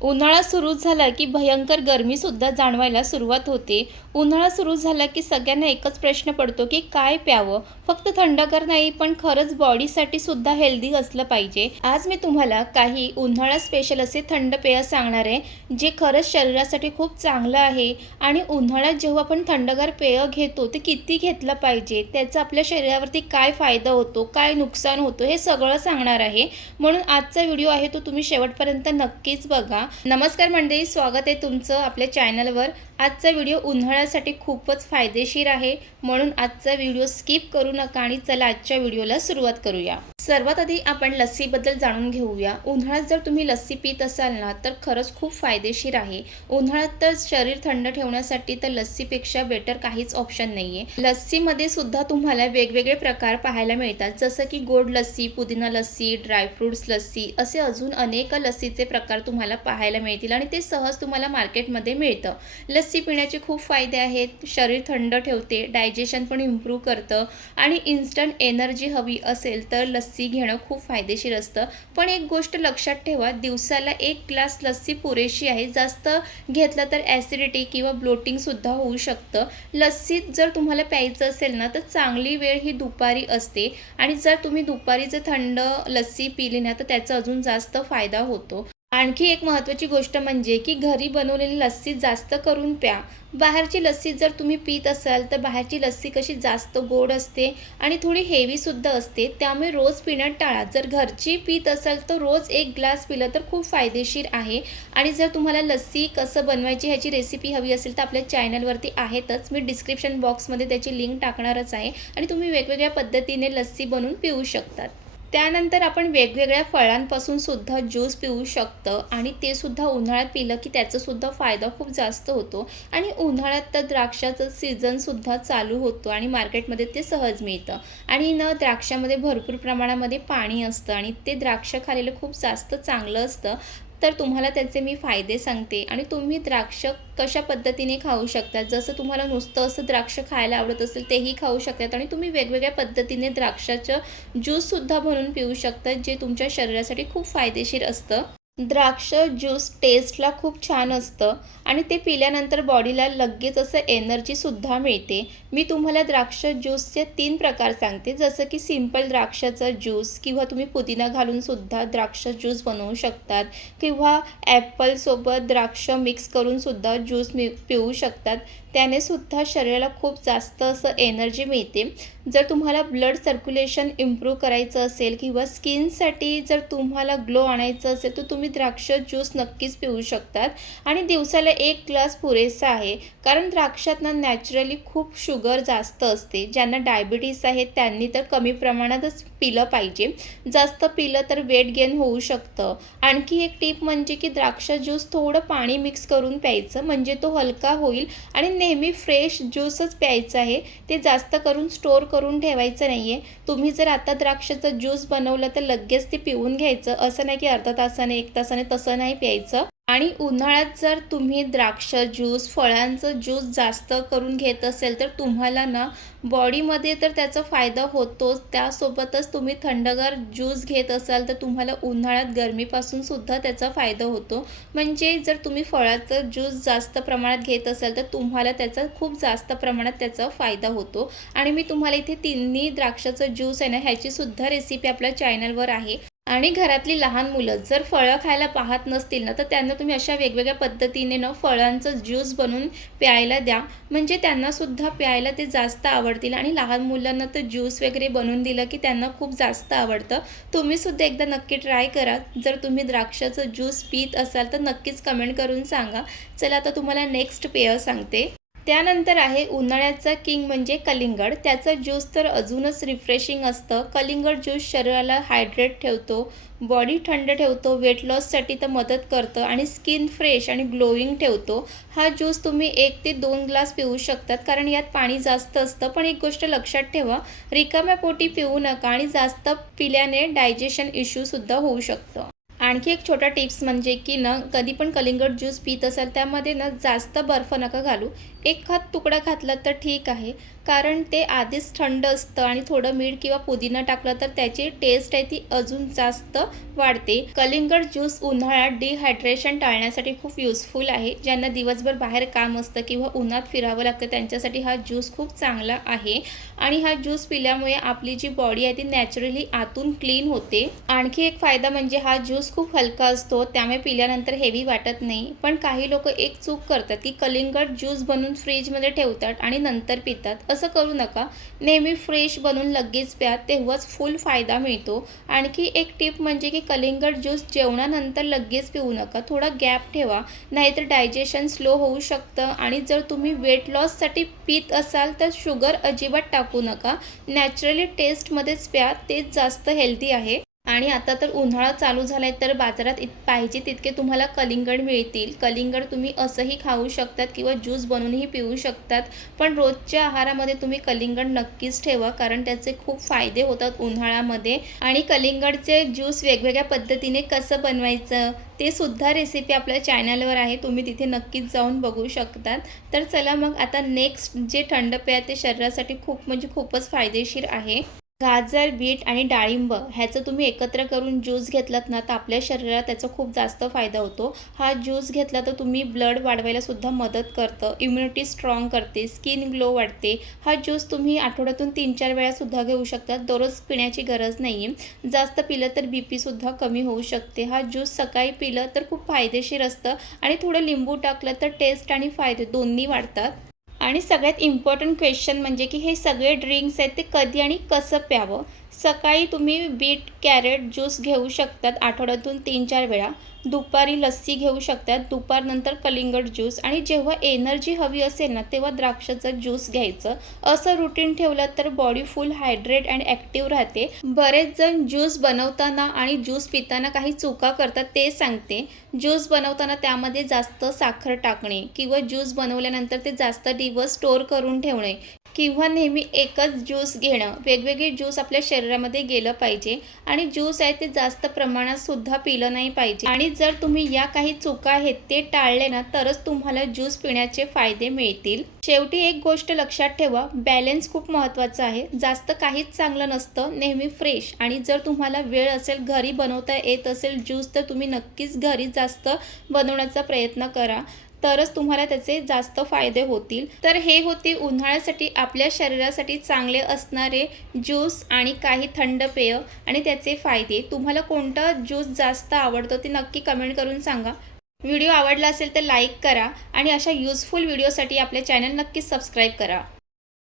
उन्हाळा सुरू झाला की भयंकर गरमीसुद्धा जाणवायला सुरुवात होते. उन्हाळा सुरू झाला की सगळ्यांना एकच प्रश्न पडतो की काय प्यावं? फक्त थंडगार नाही, पण खरंच बॉडीसाठी सुद्धा हेल्दी असलं पाहिजे. आज मी तुम्हाला काही उन्हाळा स्पेशल असे थंड पेय सांगणार आहे, जे खरंच शरीरासाठी खूप चांगलं आहे. आणि उन्हाळ्यात जेव्हा आपण थंडगार पेय घेतो, ते किती घेतलं पाहिजे? त्याचा आपल्या शरीरावरती काय फायदा होतो? काय नुकसान होतं? हे सगळं सांगणार आहे. म्हणून आजचा व्हिडिओ आहे तो तुम्ही शेवटपर्यंत नक्कीच बघा. नमस्कार मंडळी, स्वागत आहे तुमचं आपल्या चॅनलवर. आजचा व्हिडिओ उन्हाळ्यासाठी खूपच फायदेशीर आहे, म्हणून आजचा व्हिडिओ स्किप करू नका आणि चला आजच्या व्हिडिओला सुरुवात करूया. सर्वात आधी आपण लस्सीबद्दल जाणून घेऊया. उन्हाळ्यात जर तुम्ही लस्सी पीत असाल ना, तर खरंच खूप फायदेशीर आहे. उन्हाळ्यात तर शरीर थंड ठेवण्यासाठी तर लस्सीपेक्षा बेटर काहीच ऑप्शन नाहीये. लस्सीमध्ये सुद्धा तुम्हाला वेगवेगळे प्रकार पाहायला मिळतात, जसं की गोड लस्सी, पुदिना लस्सी, ड्रायफ्रुट्स लस्सी, असे अजून अनेक लस्सीचे प्रकार तुम्हाला पाहायला मिळतील आणि ते सहज तुम्हाला मार्केटमध्ये मिळतं. लस्सी पिण्याचे खूप फायदे आहेत. शरीर थंड ठेवते, डायजेशन पण इम्प्रूव्ह करतं आणि इन्स्टंट एनर्जी हवी असेल तर लस्सी घेणं खूप फायदेशीर असतं. पण एक गोष्ट लक्षात ठेवा, दिवसाला 1 ग्लास लस्सी पुरेशी आहे. जास्त घेतलं तर ॲसिडिटी किंवा ब्लोटिंगसुद्धा होऊ शकतं. लस्सीत जर तुम्हाला प्यायचं असेल ना, तर चांगली वेळ ही दुपारी असते आणि जर तुम्ही दुपारी जर थंड लस्सी पिली ना, तर त्याचा अजून जास्त फायदा होतो. आणखी एक महत्त्वाची गोष्ट म्हणजे की घरी बनवलेली लस्सी जास्त करून प्या. बाहेरची लस्सी जर तुम्ही पीत असाल तर बाहेरची लस्सी कशी जास्त गोड असते आणि थोडी हेवीसुद्धा असते, त्यामुळे रोज पिणं टाळा. जर घरची पीत असाल तर रोज 1 ग्लास पिलं तर खूप फायदेशीर आहे. आणि जर तुम्हाला लस्सी कसं बनवायची ह्याची रेसिपी हवी असेल तर आपल्या चॅनलवरती आहेतच. मी डिस्क्रिप्शन बॉक्समध्ये त्याची लिंक टाकणारच आहे आणि तुम्ही वेगवेगळ्या पद्धतीने लस्सी बनवून पिऊ शकतात. त्यानंतर आपण वेगवेगळ्या फळांपासून सुद्धा ज्यूस पिऊ शकतो आणि ते सुद्धा उन्हाळ्यात पिलं की त्याचा सुद्धा फायदा खूप जास्त होतो. आणि उन्हाळ्यात तर द्राक्षाचं सीझनसुद्धा चालू होतो आणि मार्केटमध्ये ते सहज मिळतं. आणि द्राक्षामध्ये भरपूर प्रमाणामध्ये पाणी असतं आणि ते द्राक्ष खाल्लेलं खूप जास्त चांगलं असतं. तर तुम्हाला त्याचे मी फायदे सांगते आणि तुम्ही द्राक्ष कशा पद्धतीने खाऊ शकता. जसं तुम्हाला नुसतं असं द्राक्ष खायला आवडत असेल तेही खाऊ शकतात आणि तुम्ही वेगवेगळ्या पद्धतीने द्राक्षाचं ज्यूससुद्धा बनवून पिऊ शकता, जे तुमच्या शरीरासाठी खूप फायदेशीर असतं. द्राक्ष ज्यूस टेस्टला खूप छान असतं आणि ते पिल्यानंतर बॉडीला लगेच असं एनर्जीसुद्धा मिळते. मी तुम्हाला द्राक्ष ज्यूसचे 3 प्रकार सांगते, जसं की सिंपल द्राक्षाचा ज्यूस किंवा तुम्ही पुदिना घालूनसुद्धा द्राक्ष ज्यूस बनवू शकतात किंवा ॲपलसोबत द्राक्ष मिक्स करूनसुद्धा ज्यूस पिऊ शकतात. त्याने सुद्धा शरीराला खूप जास्त असं एनर्जी मिळते. जर तुम्हाला ब्लड सर्क्युलेशन इम्प्रूव्ह करायचं असेल किंवा स्किनसाठी जर तुम्हाला ग्लो आणायचं असेल तर तुम्ही द्राक्ष ज्यूस नक्कीच पिऊ शकतात आणि दिवसाला 1 ग्लास पुरेसा आहे. कारण द्राक्षात नॅचरली खूप शुगर जास्त असते. ज्यांना डायबिटीस आहे त्यांनी तर कमी प्रमाणातच पिलं पाहिजे. जास्त पिलं तर वेट गेन होऊ शकतं. आणखी एक टिप म्हणजे की द्राक्ष ज्यूस थोडं पाणी मिक्स करून प्यायचं, म्हणजे तो हलका होईल आणि नेहमी फ्रेश ज्यूसच प्यायचा आहे. ते जास्त करून स्टोअर करून ठेवायचं नाही आहे. तुम्ही जर आता द्राक्षाचं ज्यूस बनवलं तर लगेच ते पिऊन घ्यायचं. असं नाही की अर्धा तासाने 1 तासाने, तसं नाही प्यायचं. आणि उन्हाळ्यात जर तुम्ही द्राक्ष ज्यूस, फळांचं ज्यूस जास्त करून घेत असेल तर तुम्हाला बॉडीमध्ये तर त्याचा फायदा होतोच. त्यासोबतच तुम्ही थंडगार ज्यूस घेत असाल तर तुम्हाला उन्हाळ्यात गरमीपासून सुद्धा त्याचा फायदा होतो. म्हणजे जर तुम्ही फळाचं ज्यूस जास्त प्रमाणात घेत असाल तर तुम्हाला त्याचा खूप जास्त प्रमाणात त्याचा फायदा होतो. आणि मी तुम्हाला इथे तिन्ही द्राक्षाचं ज्यूस आहे ना, ह्याची सुद्धा रेसिपी आपल्या चॅनलवर आहे. आणि घरातली लहान मुलं जर फळं खायला पाहत नसतील ना, तर त्यांना तुम्ही अशा वेगवेगळ्या पद्धतीने फळांचं ज्यूस बनवून प्यायला द्या. म्हणजे त्यांनासुद्धा प्यायला ते जास्त आवडतील आणि लहान मुलांना तर ज्यूस वगैरे बनवून दिलं की त्यांना खूप जास्त आवडतं. तुम्हीसुद्धा एकदा नक्की ट्राय करा. जर तुम्ही द्राक्षाचं ज्यूस पीत असाल तर नक्कीच कमेंट करून सांगा. चला आता तुम्हाला नेक्स्ट पेय सांगते. त्यानंतर आहे उन्हाळ्याचा किंग म्हणजे कलिंगड. त्याचा ज्यूस तर अजूनच रिफ्रेशिंग असतं. कलिंगड ज्यूस शरीराला हायड्रेट ठेवतो, बॉडी थंड ठेवतो, वेट लॉससाठी तर मदत करतं आणि स्किन फ्रेश आणि ग्लोईंग ठेवतो. हा ज्यूस तुम्ही 1 ते 2 ग्लास पिऊ शकतात, कारण यात पाणी जास्त असतं. पण एक गोष्ट लक्षात ठेवा, रिकाम्या पोटी पिऊ नका आणि जास्त पिल्याने डायजेशन इश्यूसुद्धा होऊ शकतं. आणखी एक छोटा टिप्स म्हणजे की कधी पण कलिंगड ज्यूस पीत असाल त्यामध्ये जास्त बर्फ नका घालू. 1 तुकडा घातला तर ठीक आहे. कारण ते आधीच थंड असतं आणि थोडं मीठ किंवा पुदिना टाकलं तर त्याची टेस्ट आहे ती अजून जास्त वाढते. कलिंगड ज्यूस उन्हाळ्यात डिहायड्रेशन टाळण्यासाठी खूप युजफुल आहे. ज्यांना दिवसभर बाहेर काम असतं किंवा उन्हात फिरावं लागतं त्यांच्यासाठी हा ज्यूस खूप चांगला आहे आणि हा ज्यूस पिल्यामुळे आपली जी बॉडी आहे ती नॅचरली आतून क्लीन होते. आणखी एक फायदा म्हणजे हा ज्यूस खूप हलका असतो, त्यामुळे पिल्यानंतर हेवी वाटत नाही. पण काही लोक एक चूक करतात की कलिंगड ज्यूस बनवून फ्रीजमध्ये ठेवतात आणि नंतर पितात. असं करू नका. नेहमी फ्रेश बनवून लगेच प्या, तेव्हाच फुल फायदा मिळतो. आणखी एक टिप म्हणजे की कलिंगड ज्यूस जेवणानंतर लगेच पिऊ नका. थोडा गॅप ठेवा, नाहीतर डायजेशन स्लो होऊ शकतं. आणि जर तुम्ही वेट लॉससाठी पीत असाल तर शुगर अजिबात टाकू नका. नॅचरली टेस्टमध्येच प्या, तेच जास्त हेल्दी आहे. आणि आता तर उन्हाळा चालू झाला आहे तर बाजारात पाहिजे तितके तुम्हाला कलिंगड मिळतील. कलिंगड तुम्ही असंही खाऊ शकतात किंवा ज्यूस बनवूनही पिऊ शकतात. पण रोजच्या आहारामध्ये तुम्ही कलिंगड नक्कीच ठेवा, कारण त्याचे खूप फायदे होतात उन्हाळ्यामध्ये. आणि कलिंगडचे ज्यूस वेगवेगळ्या पद्धतीने कसं बनवायचं ते सुद्धा रेसिपी आपल्या चॅनलवर आहे, तुम्ही तिथे नक्कीच जाऊन बघू शकतात. तर चला मग आता नेक्स्ट जे थंड पेय ते शरीरासाठी खूप म्हणजे खूपच फायदेशीर आहे. गाजर, बीट आणि डाळिंब ह्याचं तुम्ही एकत्र करून ज्यूस घेतलात ना तर आपल्या शरीराला त्याचा खूप जास्त फायदा होतो. हा ज्यूस घेतला तर तुम्ही ब्लड वाढवायला सुद्धा मदत करतं, इम्युनिटी स्ट्रॉंग करते, स्किन ग्लो वाढते. हा ज्यूस तुम्ही आठवड्यातून 3-4 वेळा सुद्धा घेऊ शकता, दररोज पिण्याची गरज नाही आहे. जास्त पिलं तर BP सुद्धा कमी होऊ शकते. हा ज्यूस सकाळी पिलं तर खूप फायदेशीर असतं आणि थोडं लिंबू टाकलं तर टेस्ट आणि फायदे दोन्ही वाढतात. आणि सगळ्यात इम्पॉर्टंट क्वेश्चन म्हणजे की हे सगळे ड्रिंक्स आहेत ते कधी आणि कसं प्यावं. सकाळी तुम्ही बीट कॅरेट ज्यूस घेऊ शकतात आठवड्यातून 3-4 वेळा. दुपारी लस्सी घेऊ शकतात, दुपारनंतर कलिंगड ज्यूस आणि जेव्हा एनर्जी हवी असेल ना तेव्हा द्राक्षाचं ज्यूस घ्यायचं. असं रुटीन ठेवलं तर बॉडी फुल हायड्रेट आणि ॲक्टिव्ह राहते. बरेच जण ज्यूस बनवताना आणि ज्यूस पिताना काही चुका करतात ते सांगते. ज्यूस बनवताना त्यामध्ये जास्त साखर टाकणे किंवा ज्यूस बनवल्यानंतर ते जास्त दिवस स्टोअर करून ठेवणे किंवा नेहमी एकच ज्यूस घेणं. वेगवेगळे ज्यूस आपल्या शरीरामध्ये गेलं पाहिजे आणि ज्यूस आहे ते जास्त प्रमाणात सुद्धा पिलं नाही पाहिजे. आणि जर तुम्ही या काही चुका आहेत ते टाळले ना तरच तुम्हाला ज्यूस पिण्याचे फायदे मिळतील. शेवटी एक गोष्ट लक्षात ठेवा, बॅलन्स खूप महत्त्वाचा आहे. जास्त काहीच चांगलं नसतं. नेहमी फ्रेश आणि जर तुम्हाला वेळ असेल, घरी बनवता येत असेल ज्यूस तर तुम्ही नक्कीच घरी जास्त बनवण्याचा प्रयत्न करा, तरच तुम्हाला त्याचे जास्त फायदे होतील. तर हे होते उन्हाळ्यासाठी आपल्या शरीरासाठी चांगले असणारे ज्यूस आणि काही थंड पेय आणि त्याचे फायदे. तुम्हाला कोणता ज्यूस जास्त आवडतो ते नक्की कमेंट करून सांगा. व्हिडिओ आवडला असेल तर लाईक करा आणि अशा यूजफुल व्हिडिओसाठी आपले चॅनल नक्कीच सबस्क्राईब करा.